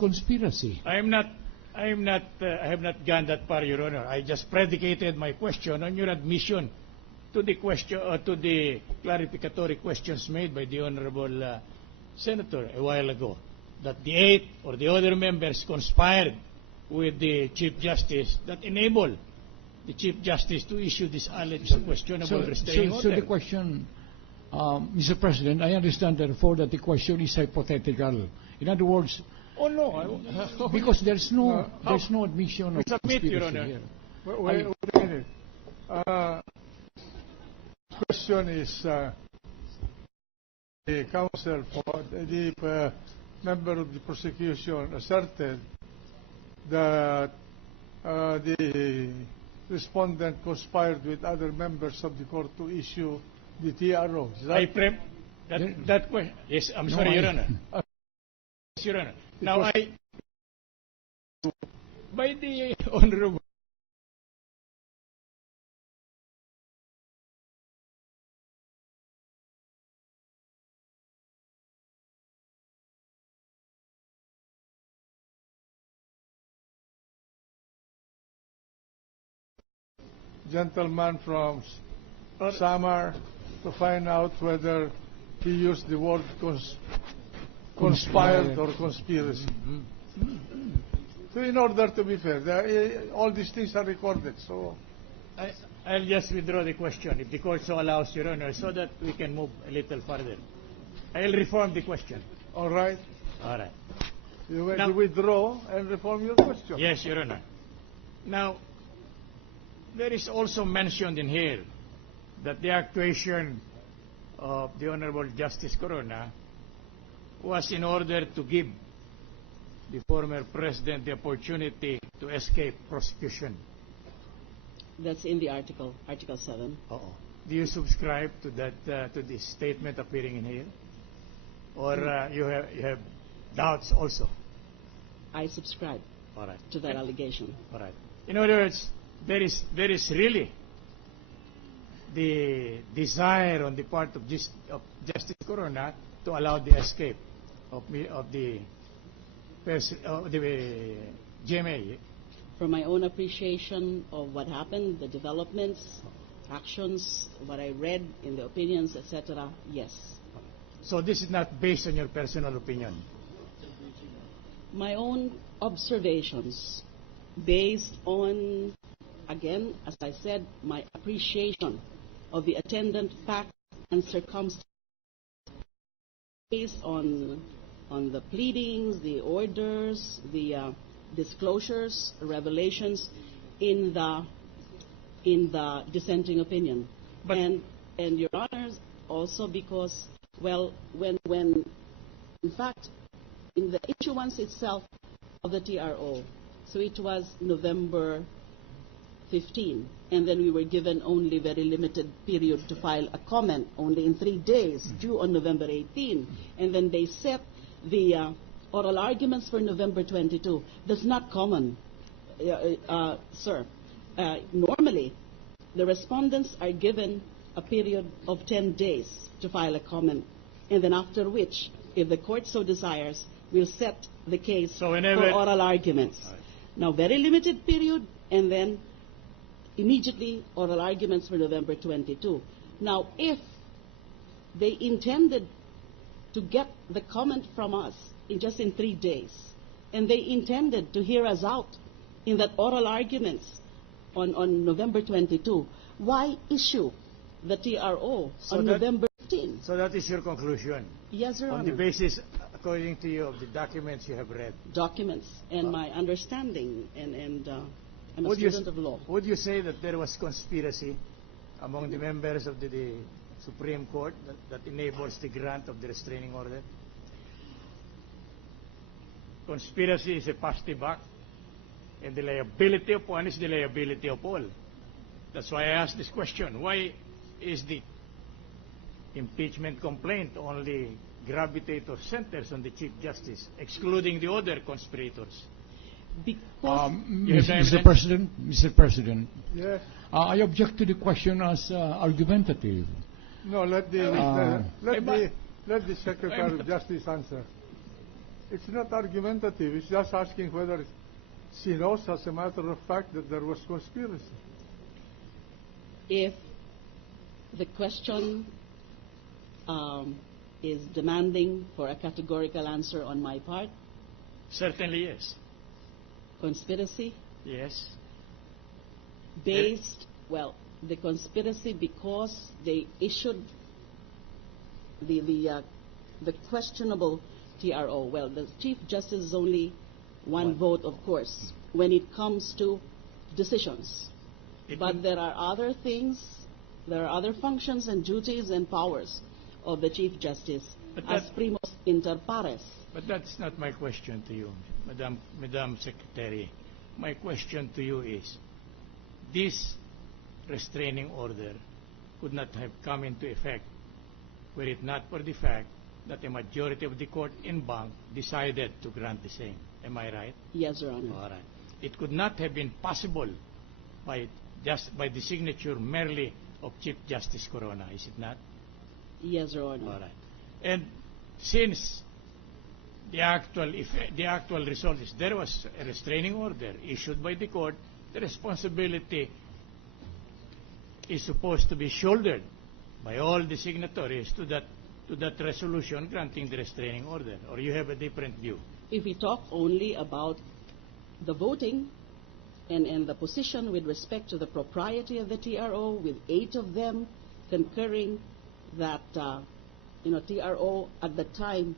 conspiracy. I have not gone that far, Your Honor. I just predicated my question on your admission to the question, to the clarificatory questions made by the Honorable Senator a while ago, that the 8 or the other members conspired with the Chief Justice that enabled the Chief Justice to issue this alleged questionable restraining order. So the question, Mr. President, I understand therefore that the question is hypothetical. In other words, Oh no, because there's no admission of submit, Your conspiracy Honor. here. Wait a minute. Question is the counsel for the member of the prosecution asserted that the respondent conspired with other members of the court to issue the TRO. Is that that question. Yes, I'm No, sorry, Your Honor. Yes, Your Honor. Now by the Honorable gentleman from Samar to find out whether he used the word conspired or conspiracy. So in order to be fair, all these things are recorded. So I'll just withdraw the question, if the court so allows, Your Honor, so that we can move a little further. I'll reform the question. all right, All right. you will Now- withdraw and reform your question. Yes, Your Honor. Now, there is also mentioned in here that the actuation of the Honorable Justice Corona was in order to give the former president the opportunity to escape prosecution. That's in the article, Article 7. Do you subscribe to that, to this statement appearing in here? Or you have doubts also? I subscribe All right. to that allegation. All right. In other words, there is really the desire on the part of Justice Corona to allow the escape of the GMA. From my own appreciation of what happened, the developments, actions, what I read in the opinions, etc., yes. So this is not based on your personal opinion. My own observations based on, again, as I said, my appreciation of the attendant facts and circumstances based on the pleadings, the orders, the disclosures, revelations in the dissenting opinion. But and Your Honors, also because, well, when in fact, in the issuance itself of the TRO, so it was November 15, and then we were given only very limited period to file a comment, only in 3 days, due on November 18, and then they set the oral arguments for November 22. That's not common, sir. Normally, the respondents are given a period of 10 days to file a comment, and then after which, if the court so desires, we'll set the case So for whenever- oral arguments. Now, very limited period, and then immediately oral arguments for November 22. Now, if they intended to get the comment from us just in 3 days, and they intended to hear us out in that oral arguments on November 22, why issue the TRO So on that- November 15? So that is your conclusion, Yes, Your on the Honor. basis, according to you, of the documents you have read. Documents and my understanding, and I'm a Would you, student of law. would you say that there was conspiracy among the members of the Supreme Court that enables the grant of the restraining order? Conspiracy is a positive act, and the liability of one is the liability of all. That's why I asked this question. Why is the impeachment complaint only gravitate or centers on the Chief Justice, excluding the other conspirators? Because You have Mr. evidence? Mr. President, Yes. I object to the question as argumentative. No, let the Secretary of Justice answer. It's not argumentative. It's just asking whether she knows, as a matter of fact, that there was conspiracy. If the question is demanding for a categorical answer on my part, Certainly yes. conspiracy Yes. based, well, the conspiracy because they issued the questionable TRO. Well, the Chief Justice is only one vote, of course, when it comes to decisions. But there are other things, there are other functions and duties and powers of the Chief Justice But as that- primus inter pares. But that's not my question to you, Madam Secretary. My question to you is, this restraining order could not have come into effect were it not for the fact that a majority of the court en banc decided to grant the same. Am I right? Yes, Your Honor. All right. It could not have been possible by the signature merely of Chief Justice Corona, is it not? Yes, Your Honor. All right. And since the actual result is there was a restraining order issued by the court, the responsibility is supposed to be shouldered by all the signatories to that resolution granting the restraining order. Or you have a different view? If we talk only about the voting and the position with respect to the propriety of the TRO, with 8 of them concurring that TRO at the time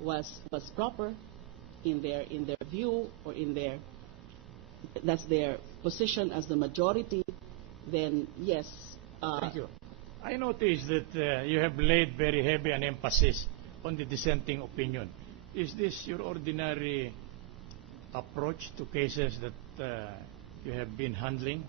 was proper in their view, or that's their position as the majority, then yes. Thank you. I noticed that you have laid very heavy an emphasis on the dissenting opinion. Is this your ordinary approach to cases that you have been handling?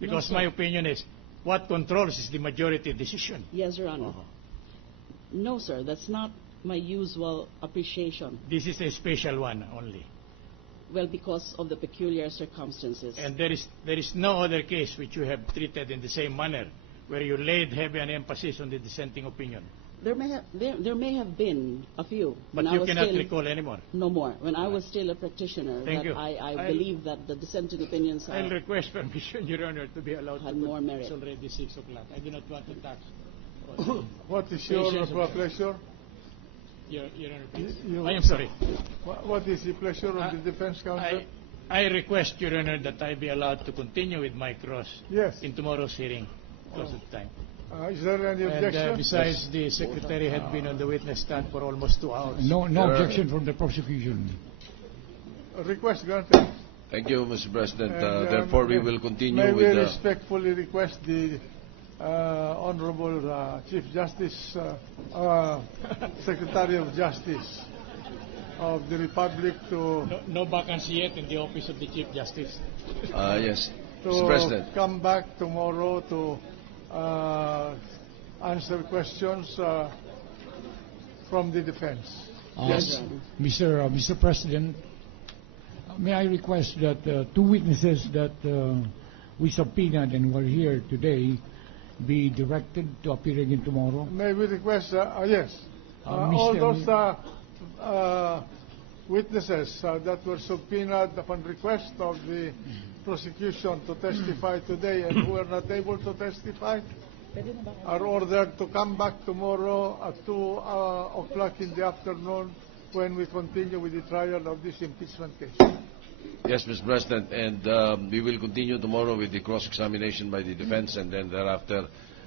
Because sir. my opinion is what controls is the majority decision. Yes, Your Honor. No, sir, that's not my usual appreciation. This is a special one only. Well, because of the peculiar circumstances. And there is no other case which you have treated in the same manner, where you laid heavy an emphasis on the dissenting opinion. There may have been a few. But when I you was cannot still, recall anymore. No more. When I was still a practitioner, Thank you. I believe that the dissenting opinions I'll request permission, Your Honor, to be allowed had to more merit. It's already 6 o'clock. I do not want to tax. What is your pleasure? Your Honor, please. You- I am sorry. What is the pleasure of the defense counsel? I request, Your Honor, that I be allowed to continue with my cross Yes. in tomorrow's hearing because of time. Is there any And objection? besides, the Secretary had been on the witness stand for almost 2 hours. No objection from the prosecution. Request granted. Thank you, Mr. President. And, Therefore, we will continue May we with the... respectfully request the Honorable Chief Justice, Secretary of Justice of the Republic to No vacancy yet in the office of the Chief Justice. yes, Mr. President. come back tomorrow to answer questions from the defense. Yes, Mr. President, may I request that 2 witnesses that we subpoenaed and were here today be directed to appear again tomorrow? May we request, yes, all Mr. those witnesses that were subpoenaed upon request of the prosecution to testify today and who are not able to testify are ordered to come back tomorrow at 2 o'clock in the afternoon when we continue with the trial of this impeachment case. Yes, Mr. President, and we will continue tomorrow with the cross-examination by the defense, and then thereafter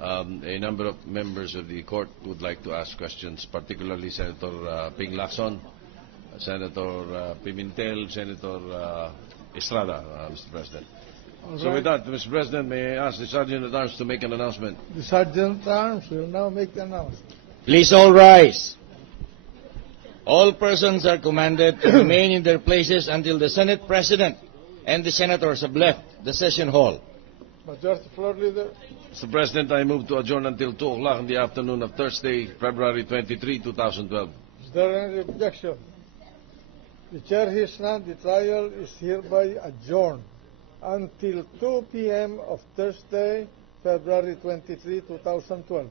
a number of members of the court would like to ask questions, particularly Senator Ping Lacson, Senator Pimentel, Senator Estrada, Mr. President. All So right. with that, Mr. President, may I ask the Sergeant at Arms to make an announcement? The Sergeant at Arms will now make the announcement. Please all rise. All persons are commanded to remain in their places until the Senate President and the Senators have left the session hall. Majority Floor Leader. Mr. President, I move to adjourn until 2 o'clock in the afternoon of Thursday, February 23, 2012. Is there any objection? The chair hears none. The trial is hereby adjourned until 2 p.m. of Thursday, February 23, 2012.